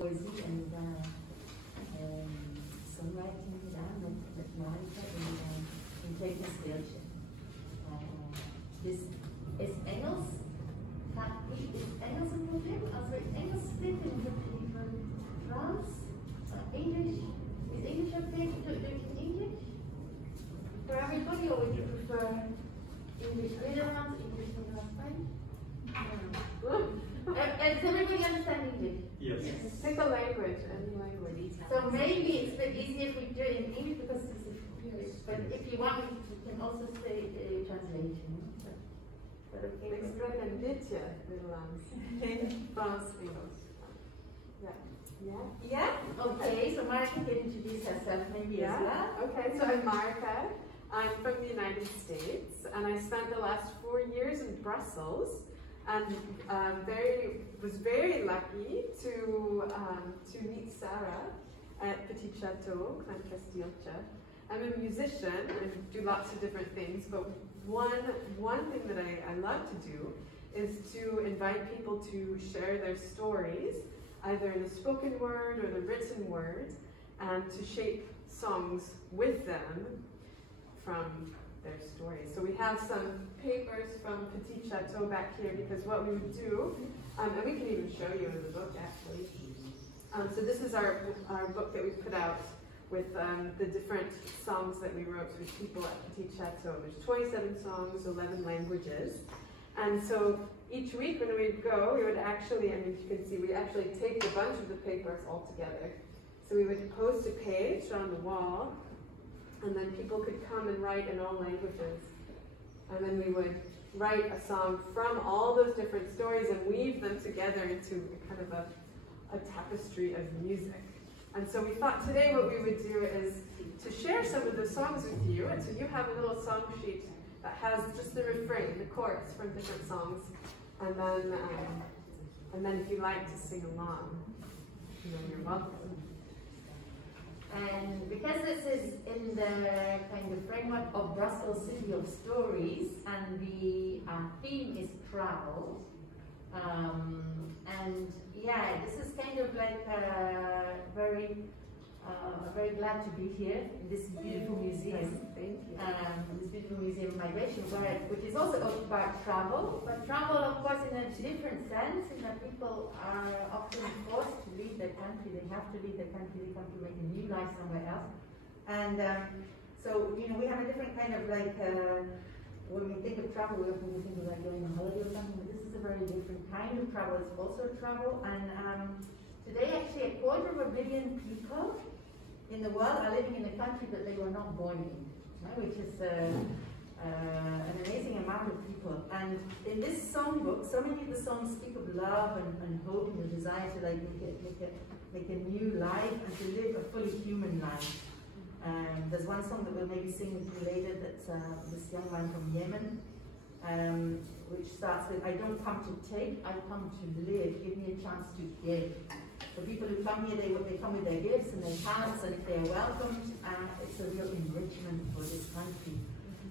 poesy and songwriting met Monica in Tekens Belgium. Dus is Engels, is Engels een probleem? Als we Engels spreken, is dat even Frans, English? Is English okay? Do you English? For everybody, or would you prefer English Netherlands, English Netherlands French? Does everybody understand English? Yes. Pick a language, any language. So maybe it's a bit easier if we do it in English because it's English. But if you want, we can also say translation. But okay. Ik spreek een beetje Nederlands. Frans, Engels. Yeah. Yeah. Yeah? Okay, so Marika can introduce herself maybe as well. Okay, so I'm Marika. I'm from the United States, and I spent the last 4 years in Brussels, and was very lucky to meet Sarah at Petit Chateau, Klein Kastieltje. I'm a musician and do lots of different things, but one thing that I love to do is to invite people to share their stories, either in the spoken word or the written word, and to shape songs with them from their stories. So we have some papers from Petit Chateau back here, because what we would do, and we can even show you in the book actually. So this is our book that we put out with the different songs that we wrote with people at Petit Chateau. There's 27 songs, 11 languages. And so each week when we'd go, we would actually, and you can see, we actually taped a bunch of the papers all together. So we would post a page on the wall, and then people could come and write in all languages. And then we would write a song from all those different stories and weave them together into kind of a tapestry of music. And so we thought today what we would do is to share some of the songs with you. And so you have a little song sheet that has just the refrain, the chorus from different songs. And then if you like to sing along, you're welcome. And because this is in the kind of framework of Brussels City of Stories, and the theme is travel, and yeah, this is kind of like very glad to be here in this beautiful museum. Thank you. This beautiful museum, Migration, which is also about travel, but travel, of course, in a different sense, in that people are often forced to leave their country. They have to leave their country. They come to make a new life somewhere else, and so we have a different kind of like. When we think of travel, we often think of like going on holiday or something, but this is a very different kind of travel. It's also travel, and today actually 250 million people in the world are living in a country that they were not born in, right? Which is an amazing amount of people. And in this songbook, so many of the songs speak of love and hope and the desire to like make a new life and to live a fully human life. There's one song that we'll maybe sing with you later that's this young man from Yemen, which starts with, I don't come to take, I come to live, give me a chance to give. The people who come here, they come with their gifts and their talents, and if they're welcomed, it's a real enrichment for this country.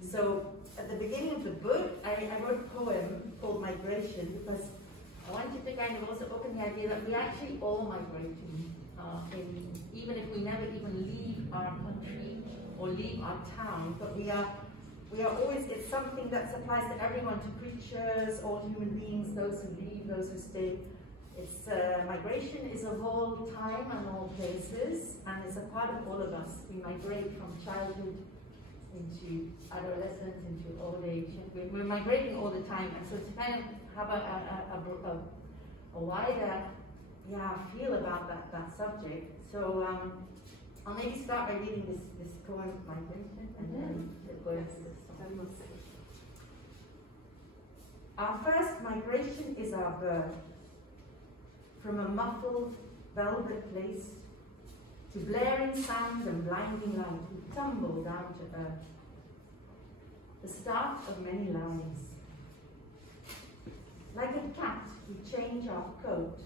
So at the beginning of the book, I wrote a poem called Migration, because I wanted to kind of also open the idea that we actually all migrate, even if we never even leave our country or leave our town, but we are always, it's something that applies to everyone, to preachers, all human beings, those who leave, those who stay. It's migration is of all time and all places, and it's a part of all of us. We migrate from childhood into adolescence, into old age. We're migrating all the time, and so to kind of have a wider feel about that subject. So I'll maybe start by reading this poem, Migration, and then we'll go into the song. Our first migration is our birth. From a muffled velvet place to blaring sounds and blinding light, we tumble down to earth. The start of many lives. Like a cat, we change our coat,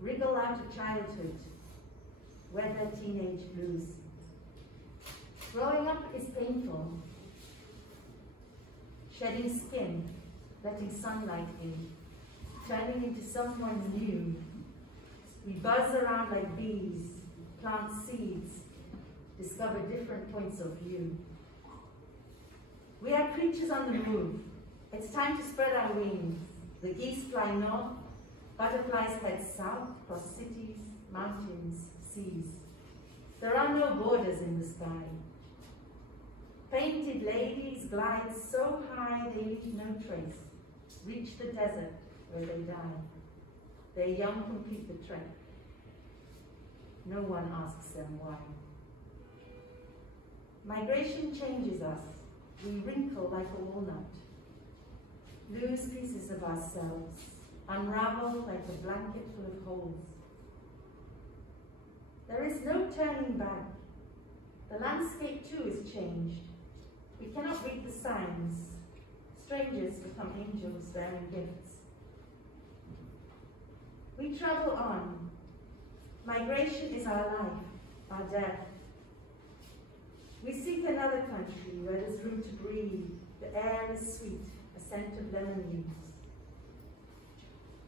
wriggle out of childhood, weather teenage blues. Growing up is painful. Shedding skin, letting sunlight in, turning into someone new, We buzz around like bees, plant seeds, discover different points of view. We are creatures on the move. It's time to spread our wings. The geese fly north, butterflies head south, across cities, mountains, seas. There are no borders in the sky. Painted ladies glide so high they leave no trace, reach the desert where they die. Their young complete the trek. No one asks them why. Migration changes us. We wrinkle like a walnut, lose pieces of ourselves, unravel like a blanket full of holes. There is no turning back. The landscape too is changed. We cannot read the signs. Strangers become angels bearing gifts. We travel on. Migration is our life, our death. We seek another country where there's room to breathe. The air is sweet, a scent of lemon leaves.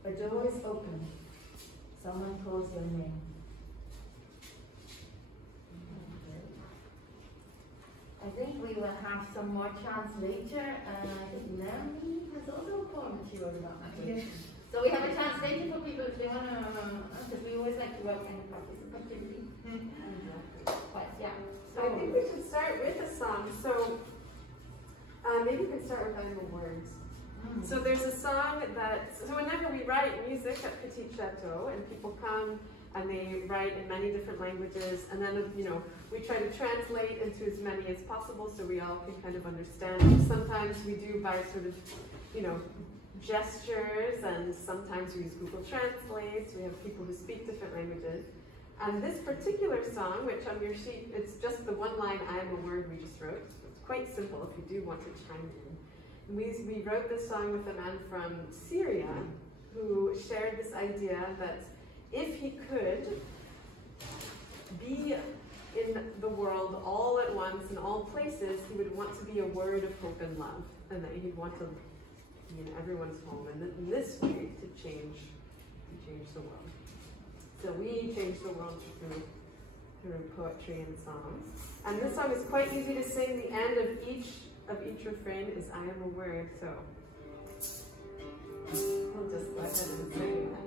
A door is open. Someone calls your name. I think we will have some more chance later. I think Naomi has also a poem to you about migration. So we have a chance later for people if they want to, because we always like to work in participatively. But yeah. So I think we should start with a song. So maybe we can start with I'm a Word. So there's a song that, so whenever we write music at Petit Chateau and people come and they write in many different languages, and then, you know, we try to translate into as many as possible so we all can kind of understand. Sometimes we do by sort of, you know, gestures, and sometimes we use Google Translate. We have people who speak different languages. And this particular song, which on your sheet, it's just the one line, I am a word, we just wrote. It's quite simple if you do want to chime in. We wrote this song with a man from Syria who shared this idea that if he could be in the world all at once in all places, he would want to be a word of hope and love, and that he'd want to be in everyone's home, and in this way to change the world. So we change the world through poetry and song. And this song is quite easy to sing. The end of each refrain is I am a word, so we'll just go ahead and sing that.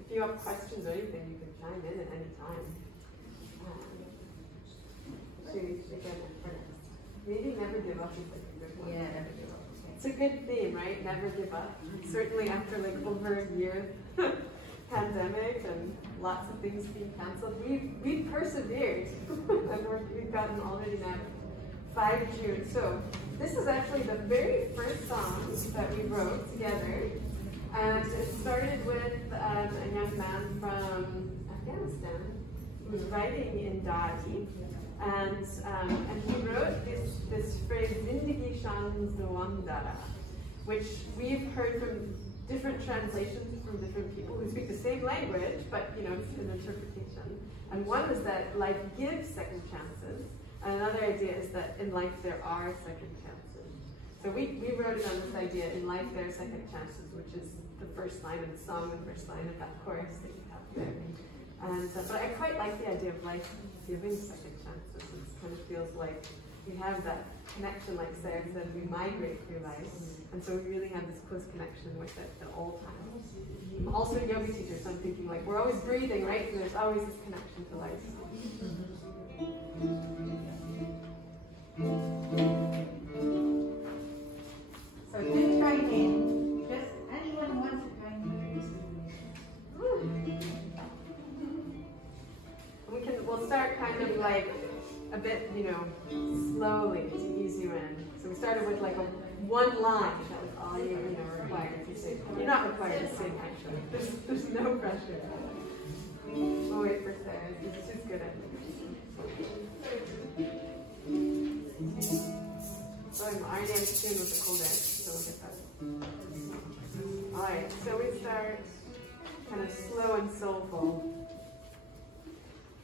if you have questions or anything, you can chime in at any time. Maybe never give up is like a good one. Yeah, never give up. Okay. It's a good theme, right? Never give up. Certainly after like over a year pandemic and lots of things being cancelled, we've persevered. And we've gotten already now 5 June. So this is actually the very first song that we wrote together. And it started with a young man from Afghanistan who was writing in Dari. And he wrote this phrase, Zindagi Shan Zawandara, which we've heard from different translations from different people who speak the same language, but you know, it's an interpretation. And one is that life gives second chances, and another idea is that in life there are second chances. So we wrote it on this idea, in life there are second chances, which is the first line of the song, the first line of that chorus that you have there. And but I quite like the idea of life giving second chances. It kind of feels like we have that connection, like Sarah said, we migrate through life, and so we really have this close connection with it at all times. I'm also a yoga teacher, so I'm thinking like we're always breathing, right? And there's always this connection to life. So do chime in. Just anyone wants to chime in. We'll start kind of like a bit, you know, slowly to ease you in. So we started with like one line. That was all you know required to sing. You're not required to sing actually. There's no pressure. We'll wait for Sarah. She's good at it. So I'm already in tune with the cold air, so we'll get that. Alright, so we start kind of slow and soulful.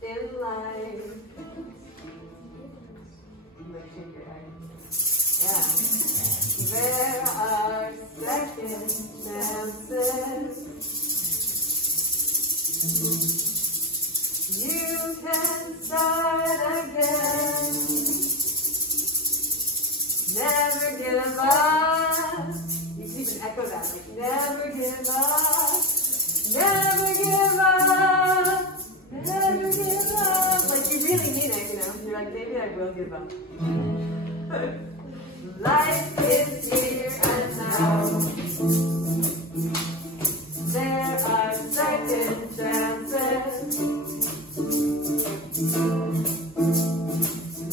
In life. Like shake your head. Yeah. There are second chances. You can start again. Never give up. You can even echo that, like never give up. Never give up. Never give up. Like you really mean it, you know. You're like, maybe I will give up. Life is here and now. There are second chances.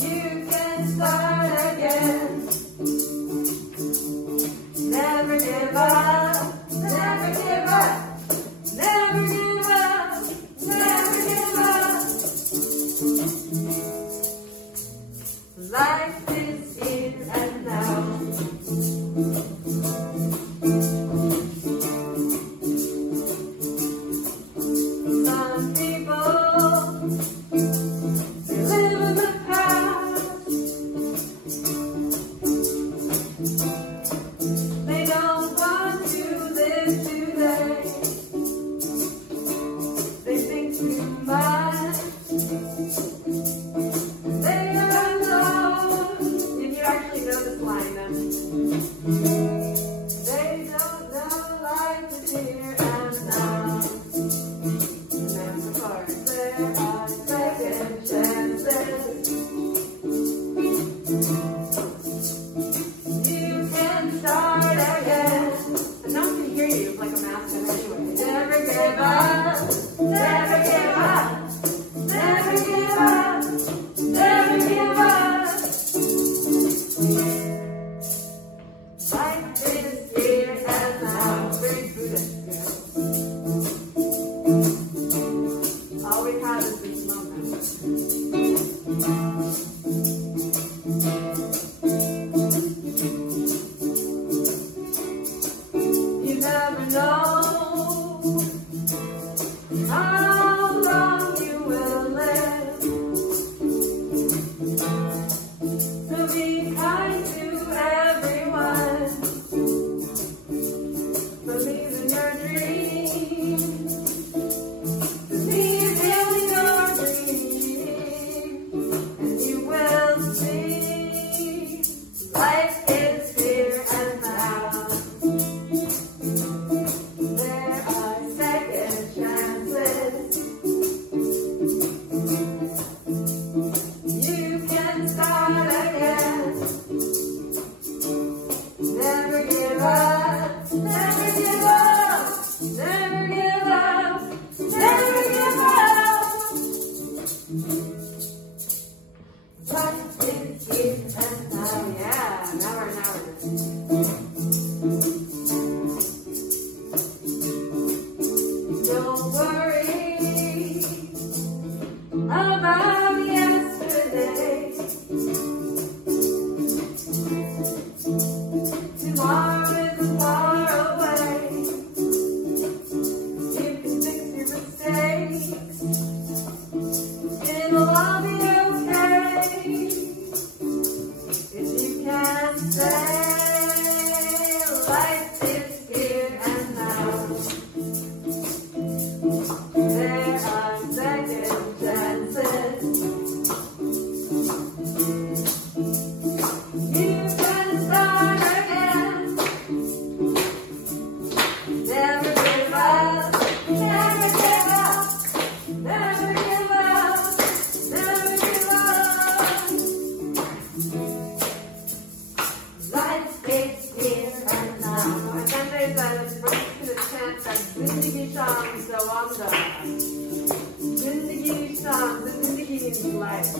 You can start again. Never give up. Never give up. Never give up. Never give up. Life is here and now. Some people, they live in the past. They don't want to live today. They think too much. They are alone. If you actually know this line, then they don't know life is here and now. And that's the part. There are second chances. You can start again. And no one can hear you like a master anyway. Never give up. Never give up. Never give up. Never give up. Life is here and now. Very Buddhist, you know. All we have is this moment. You never know how long you will live. So be kind to everyone. Believe in your dreams. Believe in your dreams. And you will see life is here and now. There are second chances. Zindagi Sham Sawamda. Zindagi Sham, Zindagi means life.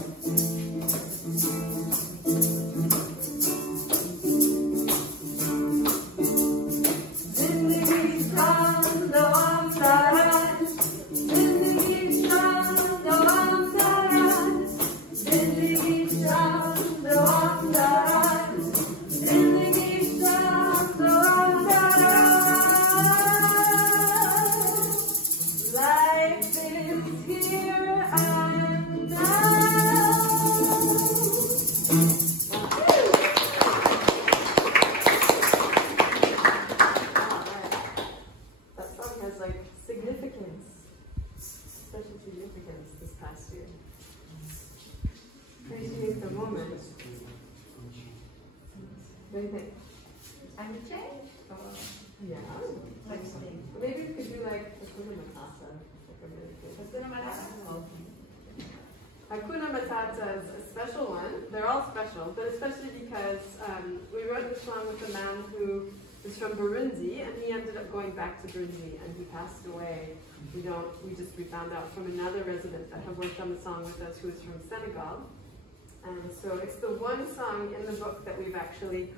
Maybe we could do like Hakuna Matata. Hakuna Matata is a special one. They're all special, but especially because we wrote this song with a man who is from Burundi, and he ended up going back to Burundi, and he passed away. We found out from another resident that had worked on the song with us, who is from Senegal. And so it's the one song in the book that we've actually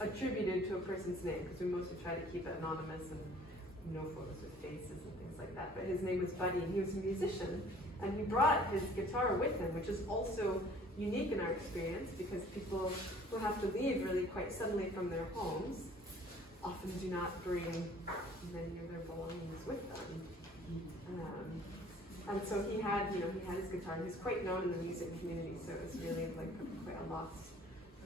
attributed to a person's name, because we mostly try to keep it anonymous and no photos with faces and things like that. But his name was Buddy, and he was a musician, and he brought his guitar with him, which is also unique in our experience, because people who have to leave really quite suddenly from their homes often do not bring many of their belongings with them. And so he had his guitar. He was quite known in the music community, so it was really like quite a loss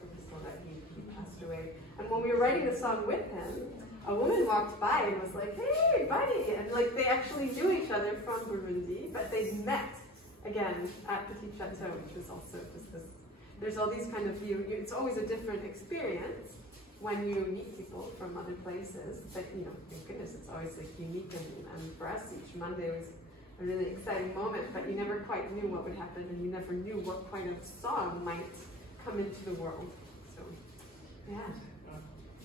so that he passed away. And when we were writing the song with him, a woman walked by and was like, "Hey, Buddy!" And like they actually knew each other from Burundi, but they'd met again at Petit Chateau, which was also just this. There's all these kind of it's always a different experience when you meet people from other places. But thank goodness, it's always like unique, and for us, each Monday was a really exciting moment. But you never quite knew what would happen, and you never knew what kind of song might come into the world. So, yeah.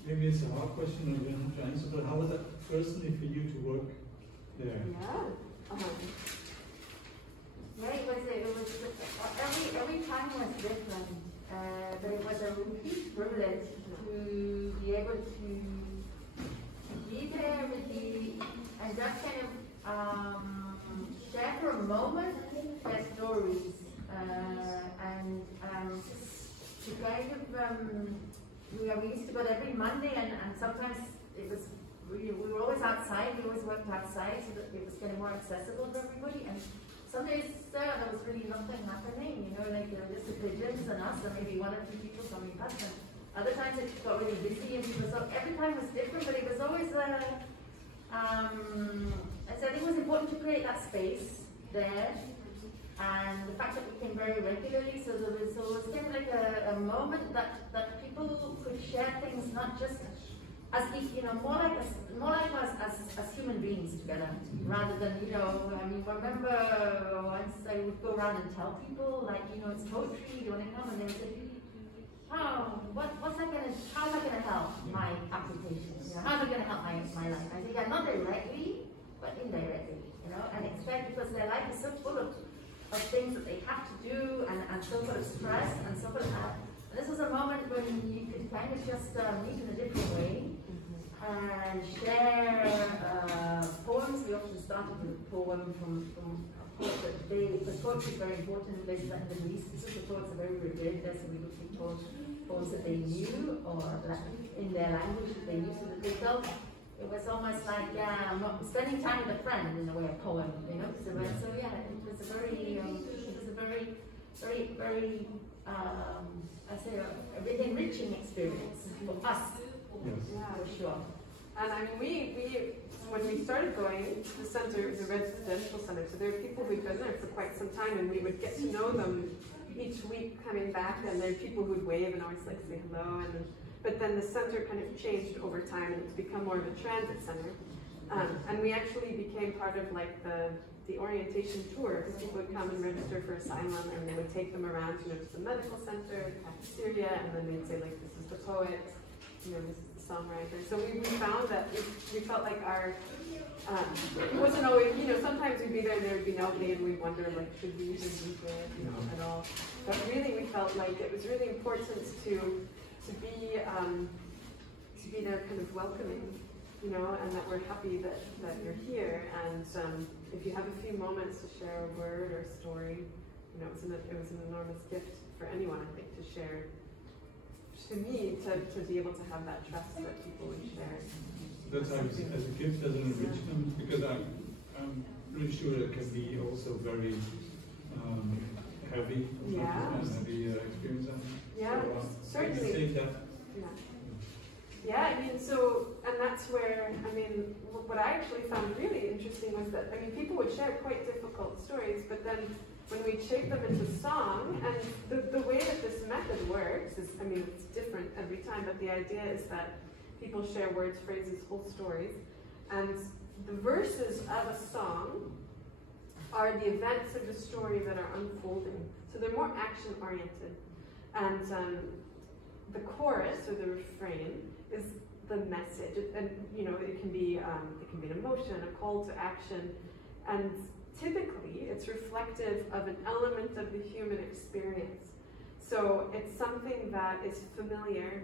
Maybe it's a hard question I'm going to answer, but how was that personally for you to work there? Yeah. Yeah, it was every time was different, but it was a huge privilege to be able to be there and just kind of share for a moment their stories, and to kind of we used to go every Monday, and sometimes it was we were always outside. We always worked outside so that it was getting more accessible for everybody. And some days there was really nothing happening. Like there were just the pigeons and us, and maybe one or two people coming past. And other times it got really busy, and people. So every time was different, but it was always so I think it was important to create that space there. And the fact that we came very regularly, so there was kind of like a moment that people could share things, not just as more like us as human beings together, rather than I mean, remember once I would go around and tell people it's poetry, do you want to come? And they would say, "Oh, how's that gonna help my application? How's it gonna help my life?" I say, "Yeah, not directly, but indirectly, and expect because their life is so full of things that they have to do, and so full of stress, and so full of that. And this was a moment when you could kind of just meet in a different way, and share poems. We often started with a poem from a poet that because poetry is very important in places like the Middle East. The poets are very revered there, so we would pick poems that they knew, or in their language that they knew, so that they felt it was almost like spending time with a friend in a way, a poem, So yeah, it was a very, very, I say, a really enriching experience for us, for sure. And I mean, when we started going, the center is a residential center, so there are people who've been there for quite some time, and we would get to know them each week coming back, and there are people who'd wave and always say hello, but then the center kind of changed over time, and it's become more of a transit center. And we actually became part of the orientation tour, because people would come and register for asylum, and they would take them around to the medical center, the cafeteria, and then they'd say this is the poet, this is the songwriter. So we found that we felt like our, it wasn't always, you know, sometimes we'd be there and there would be nobody and we wonder, like, should we even be there, you know, at all. But really we felt like it was really important to be there kind of welcoming, you know, and that we're happy that you're here. And if you have a few moments to share a word or a story, you know, it was an enormous gift for anyone, I think, to share. To me, to be able to have that trust that people would share. That's as a gift, as an enrichment, because I'm pretty sure it can be also very heavy, heavy experience. Yeah, so, certainly. Take that. Yeah, I mean, so, and that's where, I mean, what I actually found really interesting was that, I mean, people would share quite difficult stories, but then when we shape them into song, and the way that this method works is, I mean, it's different every time, but the idea is that people share words, phrases, whole stories, and the verses of a song are the events of the story that are unfolding. So they're more action-oriented. And the chorus, or the refrain, is the message. And, you know, it can be an emotion, a call to action, and typically it's reflective of an element of the human experience. So it's something that is familiar,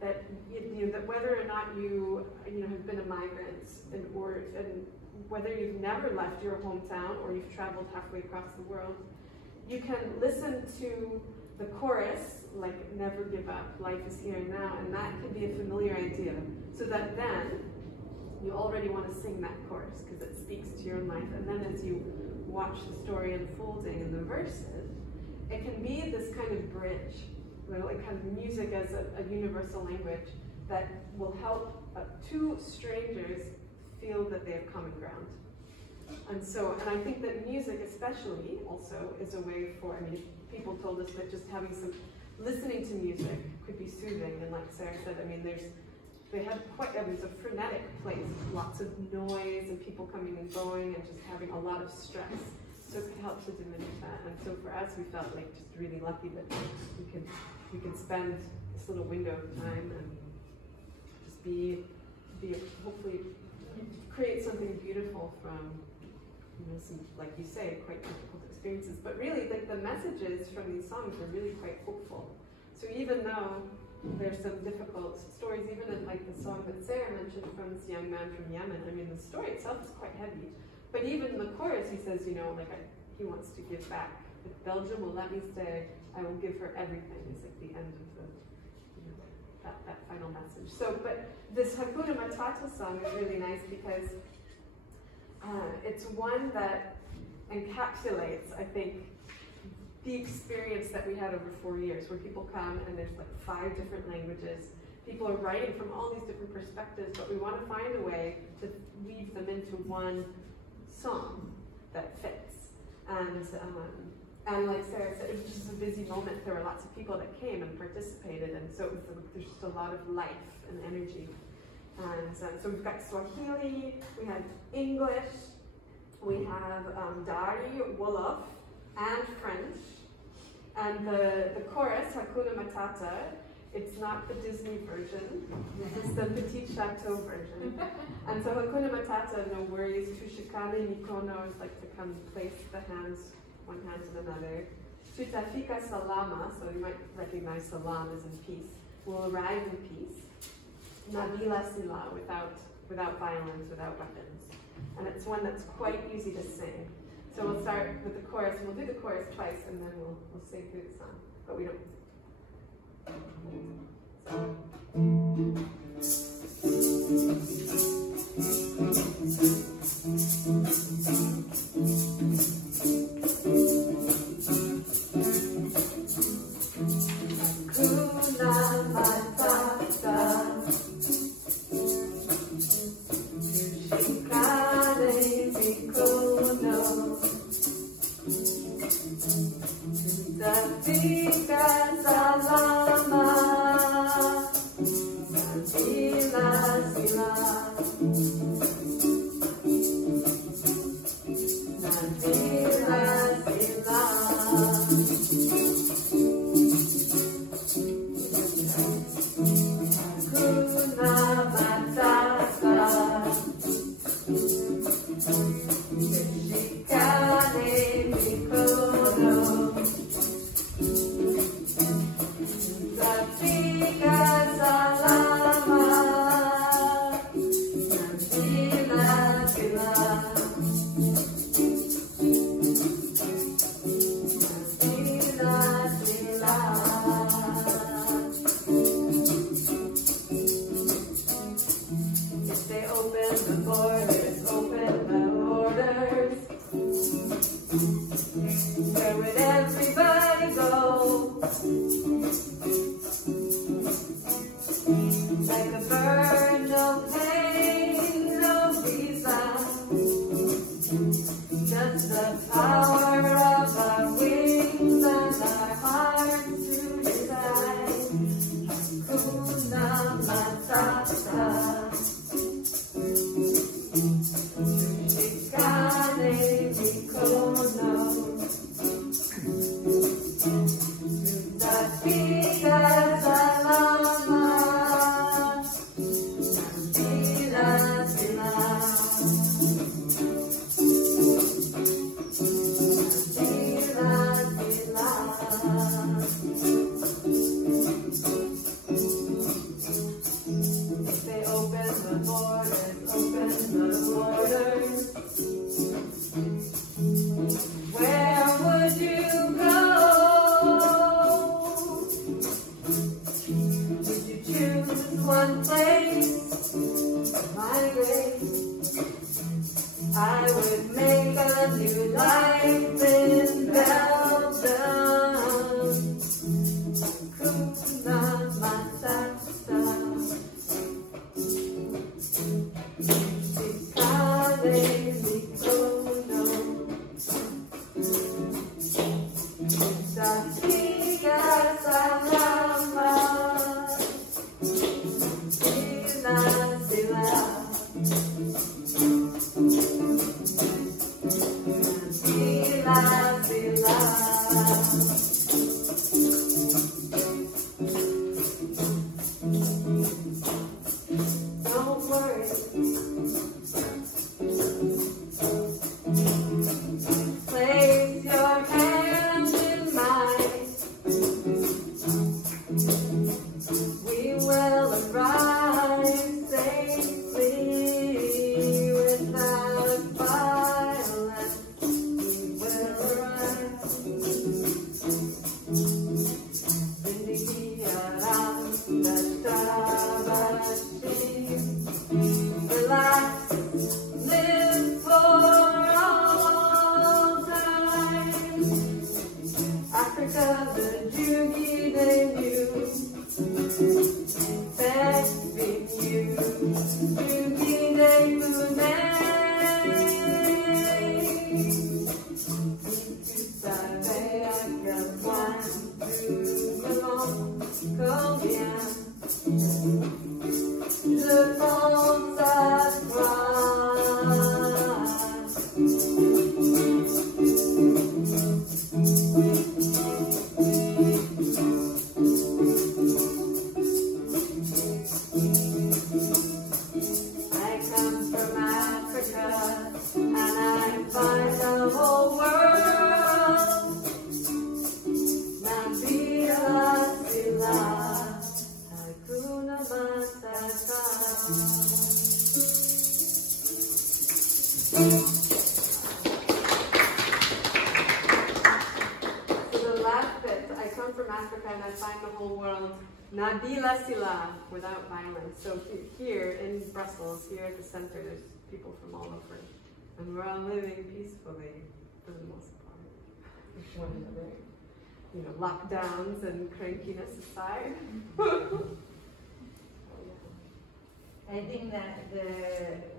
that you know, that whether or not you have been a migrant, and whether you've never left your hometown or you've traveled halfway across the world, you can listen to the chorus, like "Never give up, life is here and now," and that can be a familiar idea. So that then you already want to sing that chorus because it speaks to your own life. And then as you watch the story unfolding in the verses, it can be this kind of bridge, like kind of music as a universal language that will help two strangers feel that they have common ground. And I think that music especially also is a way for, I mean, people told us that just having listening to music could be soothing, and like Sarah said, I mean, there's a frenetic place, lots of noise and people coming and going and just having a lot of stress. So it could help to diminish that. And so for us, we felt like just really lucky that we could spend this little window of time and just be hopefully create something beautiful from, you know, some, like you say, quite difficult experiences. But really, like, the messages from these songs are really quite hopeful. So even though there's some difficult stories, even in like the song that Sarah mentioned from this young man from Yemen, I mean, the story itself is quite heavy. But even the chorus, he says, you know, like, he wants to give back. If Belgium will let me stay, I will give her everything. It's like the end of the, you know, that final message. So, but this Hakuna Matata song is really nice because it's one that encapsulates, I think, the experience that we had over 4 years, where people come and there's like 5 different languages. People are writing from all these different perspectives, but we want to find a way to weave them into one song that fits. And like Sarah said, it was just a busy moment. There were lots of people that came and participated, and so there's just a lot of life and energy. And so we've got Swahili, we have English, we have Dari, Wolof, and French. And the chorus, Hakuna Matata, it's not the Disney version, it's the Petit Chateau version. And so Hakuna Matata, no worries, Tushikane Mikono is like to come place the hands, one hand to another. Tutafika Salama, so you might recognize salam as in peace, will arrive in peace. Nabila Sila, without violence, without weapons. And it's one that's quite easy to sing. So we'll start with the chorus, and we'll do the chorus twice, and then we'll sing through the song. But we don't. Hakuna Matata. Tafika salama, Nabila Sila. borders, open the borders. Where would everybody go? Like a bird, no pain, no visa. Just the power of our wings and our hearts to decide. Hakuna Matata. Shikane Mikono. Tutapika salama. Sila sila. They open the borders, open the borders. Where would you go? Would you choose one place to migrate? I would make a new life in Belgium. Hakuna Matata. Shikane Mikono. Tutapika salama. Sila sila. Sila sila. Don't worry. Place your hand in mine. We will arrive safely without violence. We will arrive. Relax, live for all time. Africa, the Jugi they knew. Best with you. Jugi they combien je pense à toi. I come from Africa and I find the whole world. Nabila Sila, Hakuna Matata. So the last bit, I come from Africa and I find the whole world. Nabila Sila, without violence. So here in Brussels, here at the center, there's people from all over. And we're all living peacefully for the most part. With one another. You know, lockdowns and crankiness aside. I think that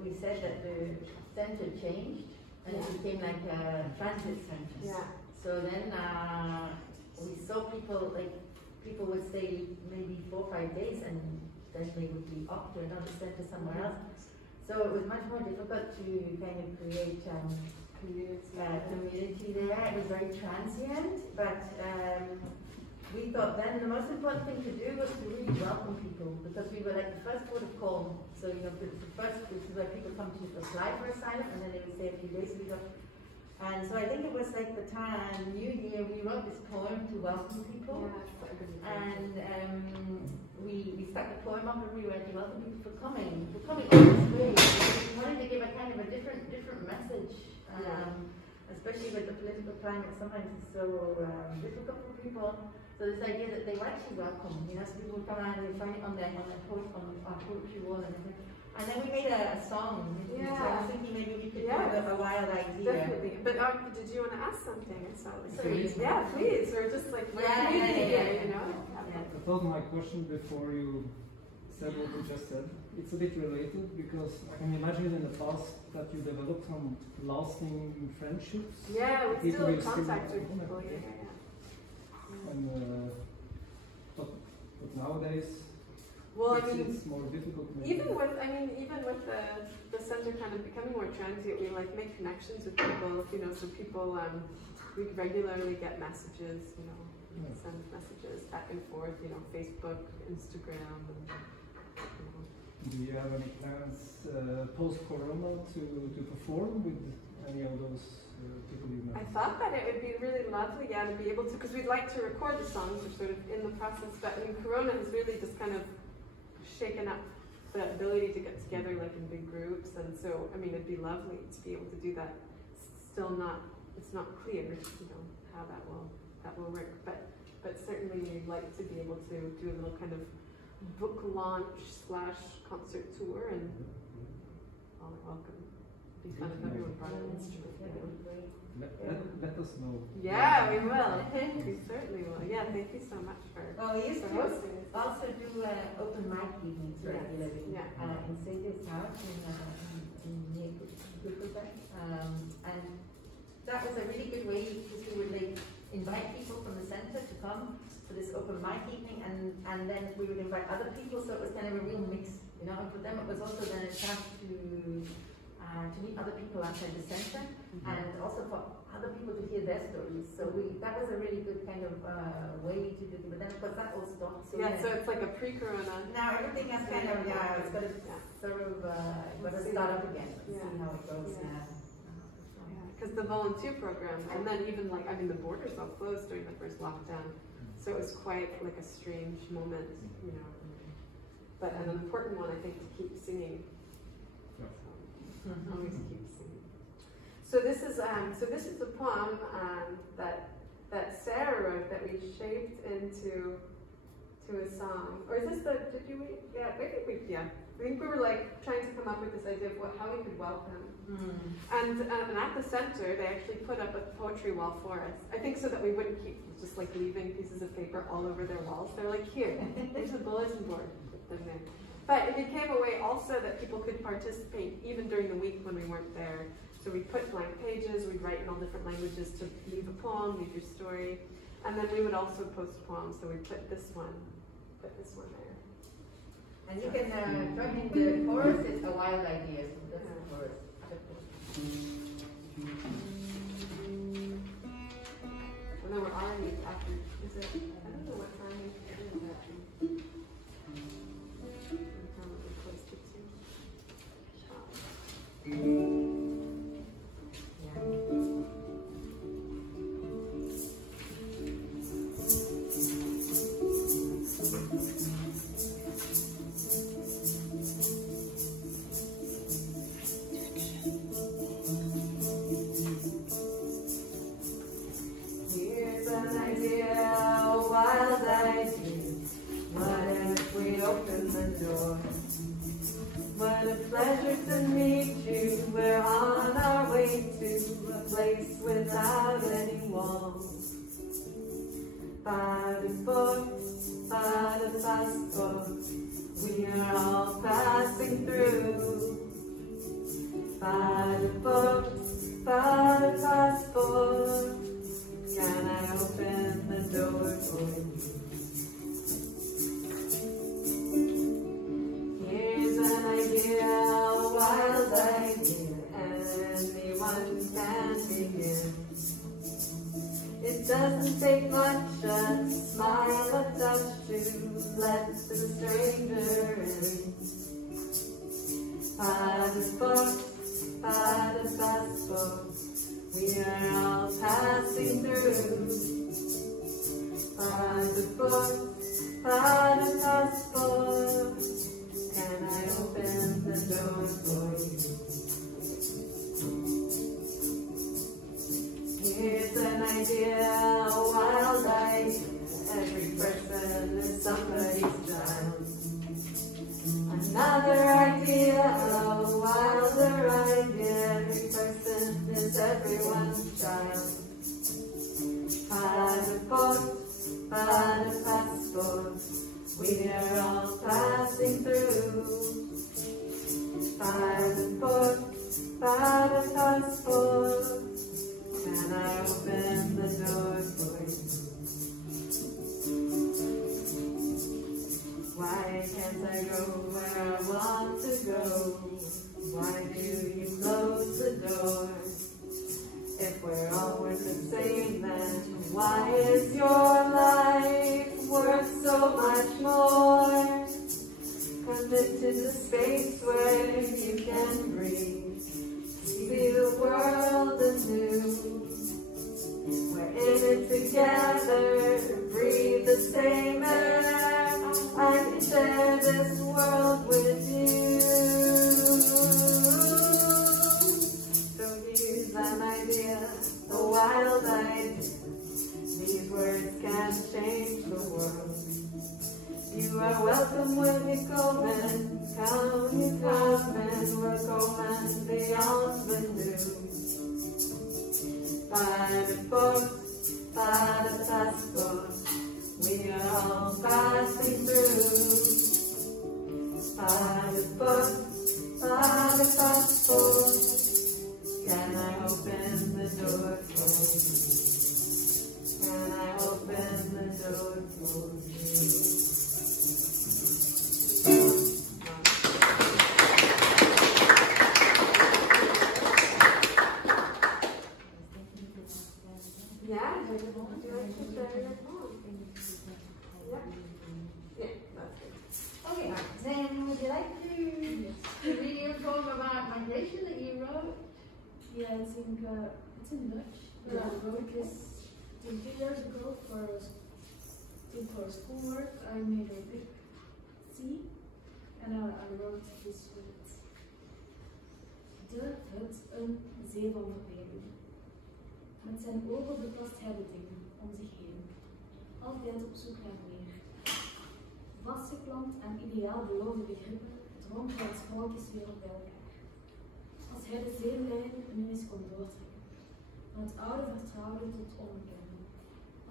we said that the center changed and it became like a transit center. Yeah. So then we saw people, like, people would stay maybe 4 or 5 days and then they would be off to another center somewhere else. So it was much more difficult to kind of create community there. It was very transient, but we thought then the most important thing to do was to really welcome people, because we were like the first port of call. So, you know, this is where people come to apply for asylum and then they would stay a few days. And so I think it was like the time, New Year, we wrote this poem to welcome people. And we stuck the poem up everywhere to welcome people for coming all this way. We wanted to give a kind of a different message, especially with the political climate. Sometimes it's so difficult for people. So this idea that they were actually welcome, you know, so people would come around and they find it on our poetry wall and And then we made a song. So I was thinking maybe we could do a wild idea. Definitely. But did you want to ask something? I saw like Sorry. Yeah, please. Or just like you know. I thought my question before you said what you just said, it's a bit related because I can imagine in the past that you developed some lasting friendships. Yeah, we still in contact with people. Yeah. And but nowadays, well, I mean, it's more difficult. Maybe. Even with the center kind of becoming more transient, we like make connections with people. You know, so people we regularly get messages. You know, send messages back and forth. You know, Facebook, Instagram. And, do you have any plans post-corona to perform with any of those people you know? I thought that it would be really lovely, to be able to, because we'd like to record the songs. We're sort of in the process, but I mean, Corona has really just kind of shaken up the ability to get together like in big groups, and so I mean, it'd be lovely to be able to do that. It's not clear, you know, how that will work, but certainly we'd like to be able to do a little kind of book launch / concert tour, and all are welcome. It'd be fun if everyone brought an instrument. Let us know. Yeah, we will. We certainly will. Yeah, thank you so much for. Well, we used to hosting this. also do open mic evenings regularly in Sadie's house in Migratie. And that was a really good way because we would like invite people from the center to come for this open mic evening, and then we would invite other people, so it was kind of a real mix, you know. And for them, it was also then a chance to meet other people outside the center, and also for other people to hear their stories. So that was a really good kind of way to do it. But then, of course, that all stopped. So so it's like a pre-corona. Now everything has kind of it's got to sort of got to start up again. See how it goes. Because the volunteer program, and then even like the borders all closed during the first lockdown, so it was quite like a strange moment, you know. But an important one, I think, to keep singing. Always keep singing. So this is the poem that Sarah wrote that we shaped into a song. Or is this the? Did you? Yeah, I think we were like trying to come up with this idea of how we could welcome. And at the center, they actually put up a poetry wall for us. I think so that we wouldn't keep just like leaving pieces of paper all over their walls. They're like, here, there's a bulletin board. Put them there. But it became a way also that people could participate even during the week when we weren't there. So we put blank pages, we'd write in all different languages to leave a poem, leave your story. And then we would also post poems, so we put this one there. And you can join in the chorus, it's a wild idea, so that's the chorus. And then we're already after, is it, I don't know what time it is actually. Probably close to 2. What a pleasure to meet you. We're on our way to a place without any walls. Passport, we are all passing through. Passport, can I open the door for you? Here's an idea, a wild idea, anyone can begin. It doesn't take much, a smile, a touch to let the stranger in. Passport, we are all passing through. Passport, can I open the door for you? Here's an idea, a wild idea. Every person is somebody's child. Another idea, is everyone's child. Passport, passport, we are all passing through. Passport, passport, can I open the door for you? Why can't I go where I want to go? Why do you close the door? If we're all worth the same, then why is your life worth so much more? Commit to the space where you can breathe, see the world anew. We're in it together, breathe the same air. I can share this world with you. So here's an idea, a wild idea. These words can change the world. You are welcome when you come in, we're going beyond the new. Passport, we are all passing through. Passport, can I open the door for you? Can I open the door for you? Yeah, would you like to share your poem? Yeah. Yeah, that's good. Okay, then would you like to read your poem about migration that you wrote? Yeah, I think it's in Dutch. But I wrote this 2 years ago for schoolwork. I made a big C and I wrote this words. De hut, een zee van verbinding. Met zijn ogen beklast hij de dingen om zich heen. Altijd op zoek naar meer. Vastgeplant aan ideaal beloofde begrippen, droomt hij het sprookjeswereld bij elkaar. Als hij de zeelijn nu eens kon doortrekken, van het oude vertrouwde tot onbekende,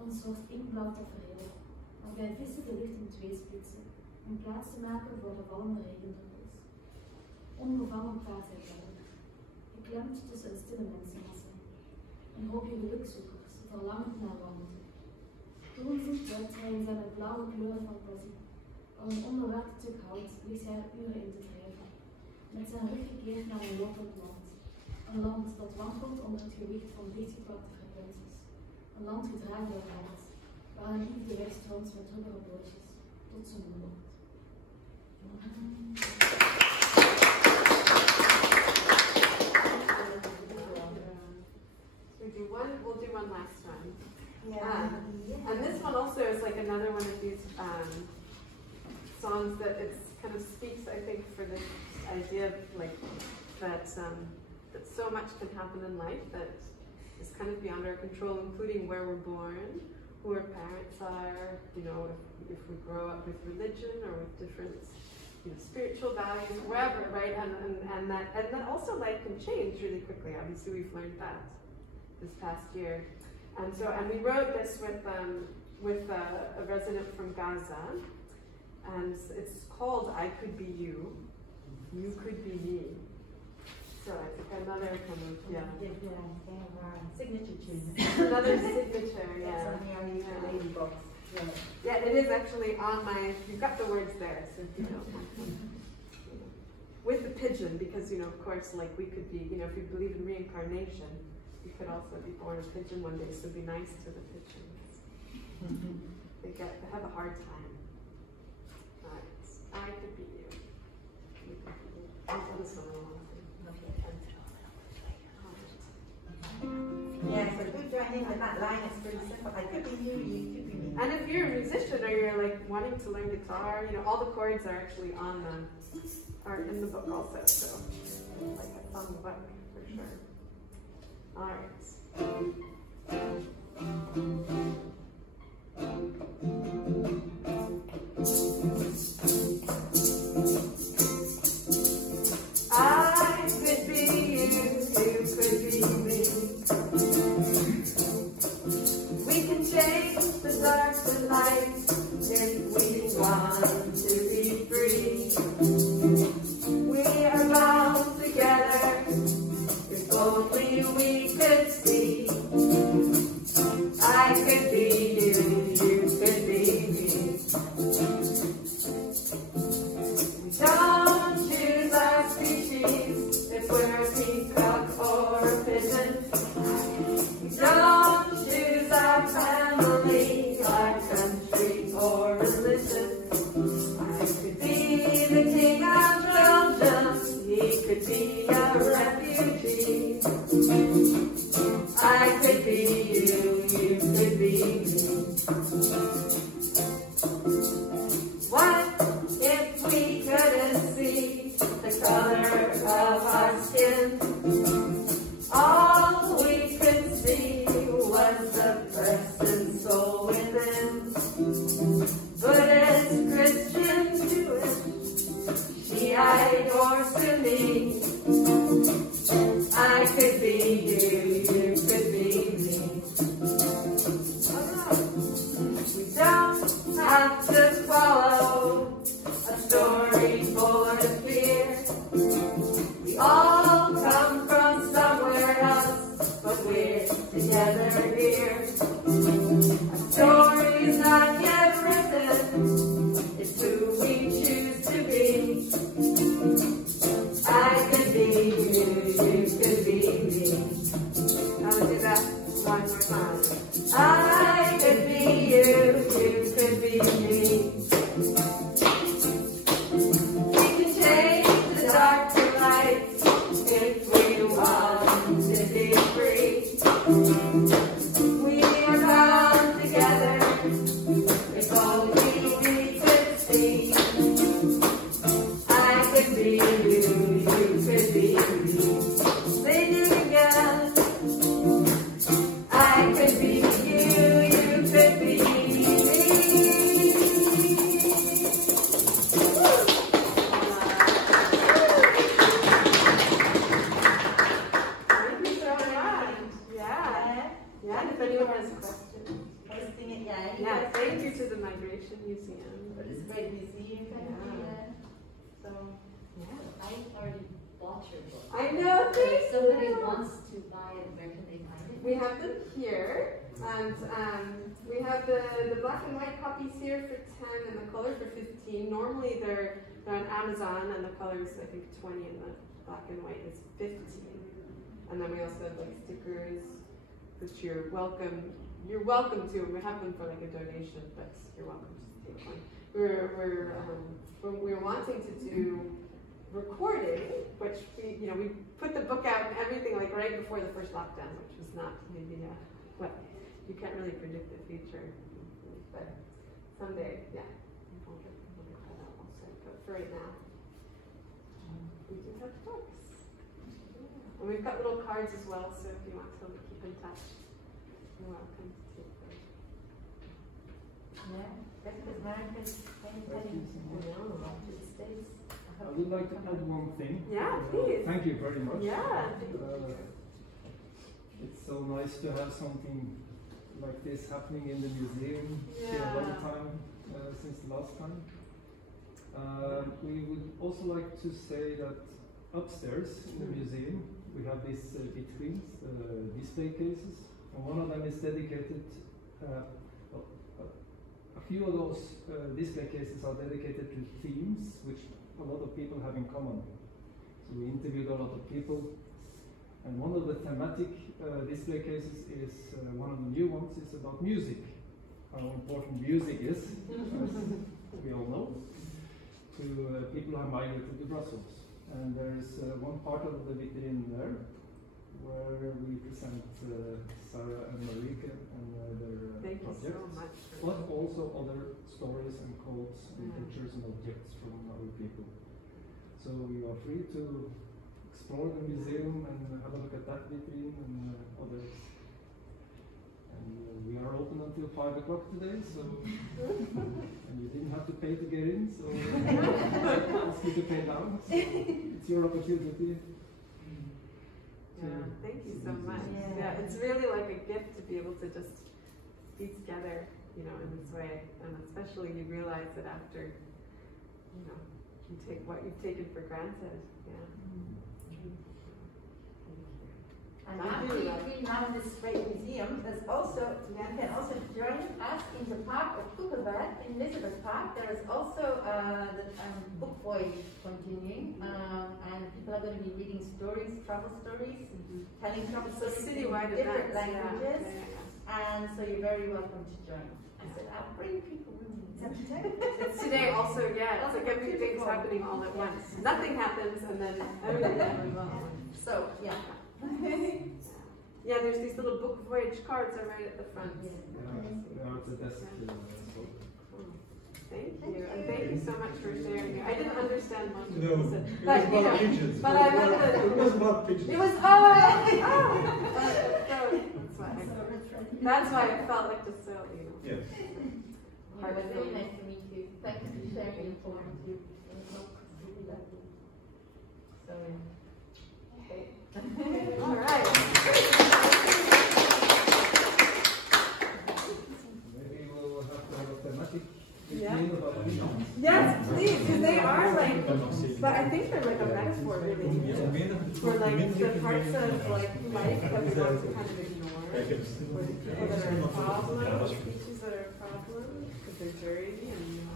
een soort inkblauw tafereel, waarbij vissen de lucht in 2 splitsen, om plaats te maken voor de vallende regendruppels. Onbevangen vaart hij verder, geklemd tussen een stille mensenmassa. Een hoopje gelukzoekers, verlangend naar wandelen. Toonziend werkt hij in zijn blauwe kleuren fantasie. Al een onderwerkt stuk hout ligt hij er uren in te drijven. Met zijn rug gekeerd naar een lopend land. Een land dat wankelt onder het gewicht van dichtgeplakte frequenties. Een land gedragen door hart, waar een liefde wegstroomt met rubberen bootjes, tot zijn moeder. We'll do one last one. Yeah. And this one also is like another one of these songs that it's kind of speaks, I think, for this idea of like that that so much can happen in life that is kind of beyond our control, including where we're born, who our parents are, you know, if we grow up with religion or with different, you know, spiritual values, wherever, right? And that also life can change really quickly. Obviously, we've learned that this past year. And we wrote this with a resident from Gaza, and it's called I Could Be You, You Could Be Me. So I think another kind of, Signature tune. Another signature, yeah. It's on your ukulele box. Yeah, it is actually on my, you've got the words there, so you know. With the pigeon, because, you know, of course, like we could be, you know, if you believe in reincarnation, you could also be born a pigeon one day, so be nice to the pigeons. They have a hard time. Alright, I could be you. You could be me. This one I want to sing. Yeah, so if we join in with that line, it's pretty simple. I could be you, you could be me. And if you're a musician or you're like wanting to learn guitar, you know, all the chords are actually on are in the book also, so like a fun book for sure. All right. I could be you, you could be me. peacock or a pigeon. We don't choose our family, our country or religion. I could be the king of Belgium, he could be a refugee. I could be you, you could be me. What if we couldn't see the color of our skin? All we could see was the person's soul within. Buddhist, Christian, Jewish, Shiite or Sunni. I could be you, you could be me. We don't have to follow a story full of fear. We all come from somewhere else, but we're together here. Our story's not yet written, it's who we choose to be. I could be you, you could be me. I'll do that one more time. I could be you, you could be me. We can change the dark to light if we want to be free. We are bound together if only we could see. I could be you, you could be me. Sing it again. I could be you, you could be me. Thank you so much. Yeah. Yeah, if anyone has questions. Yeah, thank you to the Migration Museum. For this great museum. So, I already bought your book. I know, thank If somebody wants to buy it, where can they find it? We have them here, and we have the black and white copies here for 10 and the color for 15. Normally they're on Amazon, and the color is I think 20 and the black and white is 15. And then we also have like stickers, which you're welcome to. We have them for like a donation, but you're welcome to take one. We're wanting to do recording, which we put the book out and everything like right before the first lockdown, which was not maybe what you can't really predict the future, but someday, yeah, we'll get that out also. But for right now, we do have books, and we've got little cards as well. So if you want to keep in touch, you're welcome to take them. yeah, that's because America's heading to the States. I would like to add one thing. Yeah, please. Thank you very much. Yeah. It's so nice to have something like this happening in the museum. It's been a long time since the last time. We would also like to say that upstairs in the museum we have these vitrines, display cases, and one of them is dedicated. A few of those display cases are dedicated to themes which a lot of people have in common. So we interviewed a lot of people, and one of the thematic display cases is one of the new ones is about music. How important music is, as we all know, to people who have migrated to Brussels. And there is one part of the vitrine there where we present Sarah and Marike and their Thank projects, you so much. but also other stories and quotes and pictures and objects from other people. So you are free to explore the museum and have a look at that vitrine and others. And we are open until 5 o'clock today, so and you didn't have to pay to get in, so ask you to pay down. So it's your opportunity. Yeah, thank you so much. Yeah, it's really like a gift to be able to just be together, in this way, and especially you realize that after, you take what you've taken for granted. Yeah. And Thank after you. between now and this great museum, there's also, you can also join us in the park of Kugelberg, in Elizabeth Park. There is also the book voyage continuing, and people are going to be reading stories, travel stories, telling travel stories citywide in different events, languages, yeah. And so you're very welcome to join. I said, I'll bring people with me. It's today also, yeah, it's like everything's happening all at once. Nothing happens and then everything happens all at once. So, yeah. Yeah, there's these little book voyage cards are right at the front. Yeah, it's a desk. Thank you, and thank you so much for sharing it. I didn't understand much of No, this, it but was about pigeons. but I know that It was about pigeons. it was that's why it felt like just so, you know. Yes. It was really nice to meet you. Thank you for sharing your point of view. Really lovely. So, okay. All right. Maybe we'll have to have a thematic Yeah. routine about pigeons. Yes, please, because they are like, but I think they're like a metaphor really, for like the parts of like life that we want to kind of ignore, or the people that are a problem, speeches that are a problem, because they're dirty, and you know,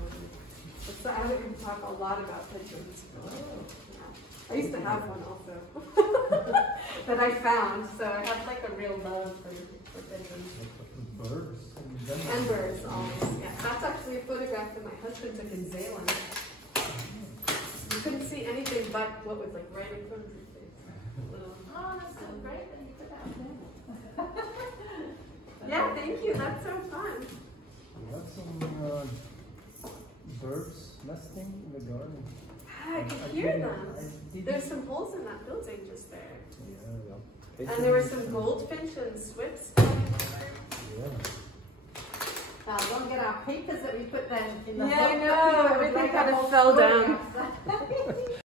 so I would talk a lot about pigeons. Yeah. I used to have one also, that I found, so I have like a real love for pigeons. Birds. And birds, always. Yeah, that's actually a photograph that my husband took in Zealand. You couldn't see anything but what was like right in front of your face. Oh, that's so great that you put that there. Yeah, thank you. That's so fun. We have some birds nesting in the garden. I could hear them. There's some holes in that building just there. Yeah. And there were some goldfinch and swifts. Yeah. Now, don't get our papers that we put them in the Yeah, I book. know. Everything kind of fell down.